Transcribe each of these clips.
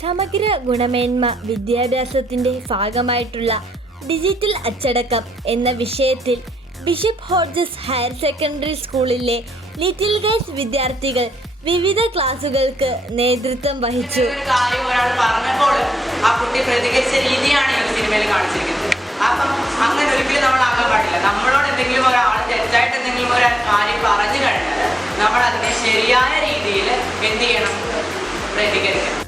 സമഗ്ര ഗുണമേന്മ വിദ്യാഭ്യാസത്തിന്റെ ഭാഗമായിട്ടുള്ള ഡിജിറ്റൽ അച്ചടക്കം എന്ന വിഷയത്തിൽ ബിഷപ്പ് ഹോർജസ് ഹയർ സെക്കൻഡറി സ്കൂളിലെ ലിറ്റിൽ ഗൈസ് വിദ്യാർത്ഥികൾ വിവിധ ക്ലാസുകൾക്ക് നേതൃത്വം വഹിച്ചു. കാര്യം ഒരാൾ പറഞ്ഞപ്പോൾ ആ കുട്ടി പ്രതികരിച്ച രീതിയാണ് ഈ സിനിമയിൽ കാണിച്ചിരിക്കുന്നത്. അപ്പം അങ്ങനെ നമ്മൾ നമ്മളോട് എന്തെങ്കിലും ഒരാൾ തെറ്റായിട്ട് എന്തെങ്കിലും ഒരു കാര്യം പറഞ്ഞു കഴിഞ്ഞാൽ നമ്മൾ അതിനെ ശരിയായ രീതിയിൽ എന്ത് ചെയ്യണം? പ്രതികരിക്കണം.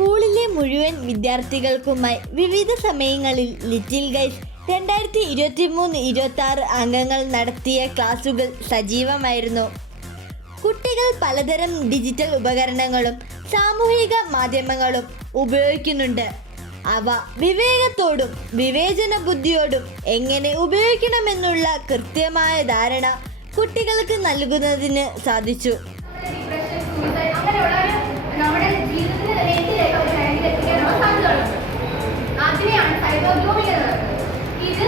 സ്കൂളിലെ മുഴുവൻ വിദ്യാർത്ഥികൾക്കുമായി വിവിധ സമയങ്ങളിൽ ലിറ്റിൽ ഗൈസ് രണ്ടായിരത്തി ഇരുപത്തി മൂന്ന് ഇരുപത്തി ആറ് അംഗങ്ങൾ നടത്തിയ ക്ലാസുകൾ സജീവമായിരുന്നു. കുട്ടികൾ പലതരം ഡിജിറ്റൽ ഉപകരണങ്ങളും സാമൂഹിക മാധ്യമങ്ങളും ഉപയോഗിക്കുന്നുണ്ട്. അവ വിവേകത്തോടും വിവേചന ബുദ്ധിയോടും എങ്ങനെ ഉപയോഗിക്കണമെന്നുള്ള കൃത്യമായ ധാരണ കുട്ടികൾക്ക് നൽകുന്നതിന് സാധിച്ചു. ഇത്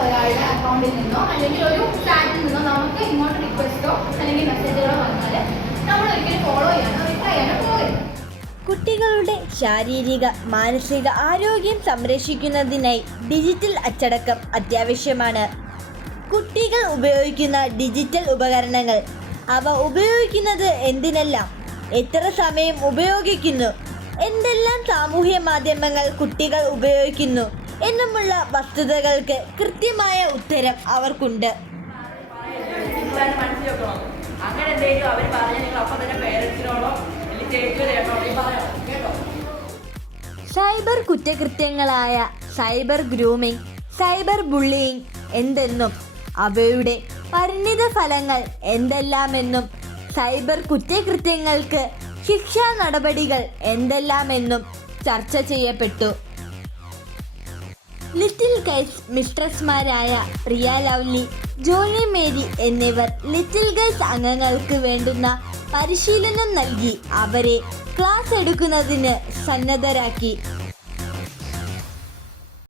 ഒരാളുടെ അക്കൗണ്ടിൽ നിന്നോ അല്ലെങ്കിൽ ഒരു നിന്നോ നമുക്ക് ഇങ്ങോട്ട് അല്ലെങ്കിൽ മെസ്സേജുകളോ നമ്മൾ ഫോളോ ചെയ്യാനോ കുട്ടികളുടെ ശാരീരിക മാനസിക ആരോഗ്യം സംരക്ഷിക്കുന്നതിനായി ഡിജിറ്റൽ അച്ചടക്കം അത്യാവശ്യമാണ്. കുട്ടികൾ ഉപയോഗിക്കുന്ന ഡിജിറ്റൽ ഉപകരണങ്ങൾ. അവ ഉപയോഗിക്കുന്നത് എന്തിനെല്ലാം? എത്ര സമയം ഉപയോഗിക്കുന്നു? എന്തെല്ലാം സാമൂഹ്യ മാധ്യമങ്ങൾ കുട്ടികൾ ഉപയോഗിക്കുന്നു എന്നുമുള്ള വസ്തുതകൾക്ക് കൃത്യമായ ഉത്തരം അവർക്കുണ്ട്. അവർ നിങ്ങൾ തന്നെ അല്ലെങ്കിൽ പറയണം കേട്ടോ സൈബർ കുറ്റകൃത്യങ്ങളായ സൈബർ ഗ്രൂമിംഗ് സൈബർ ബുള്ളിയിങ് എന്തെന്നും അവയുടെ പരിണിത ഫലങ്ങൾ എന്തെല്ലാമെന്നും സൈബർ കുറ്റകൃത്യങ്ങൾക്ക് ശിക്ഷാ നടപടികൾ എന്തെല്ലാമെന്നും ചർച്ച ചെയ്യപ്പെട്ടു. ലിറ്റിൽ ഗേൾസ് മിസ്ട്രസ്മാരായ പ്രിയ ലവ്ലി ജോണി മേരി എന്നിവർ ലിറ്റിൽ ഗേൾസ് അംഗങ്ങൾക്ക് വേണ്ടുന്ന പരിശീലനം നൽകി അവരെ ക്ലാസ് എടുക്കുന്നതിന് സന്നദ്ധരാക്കി.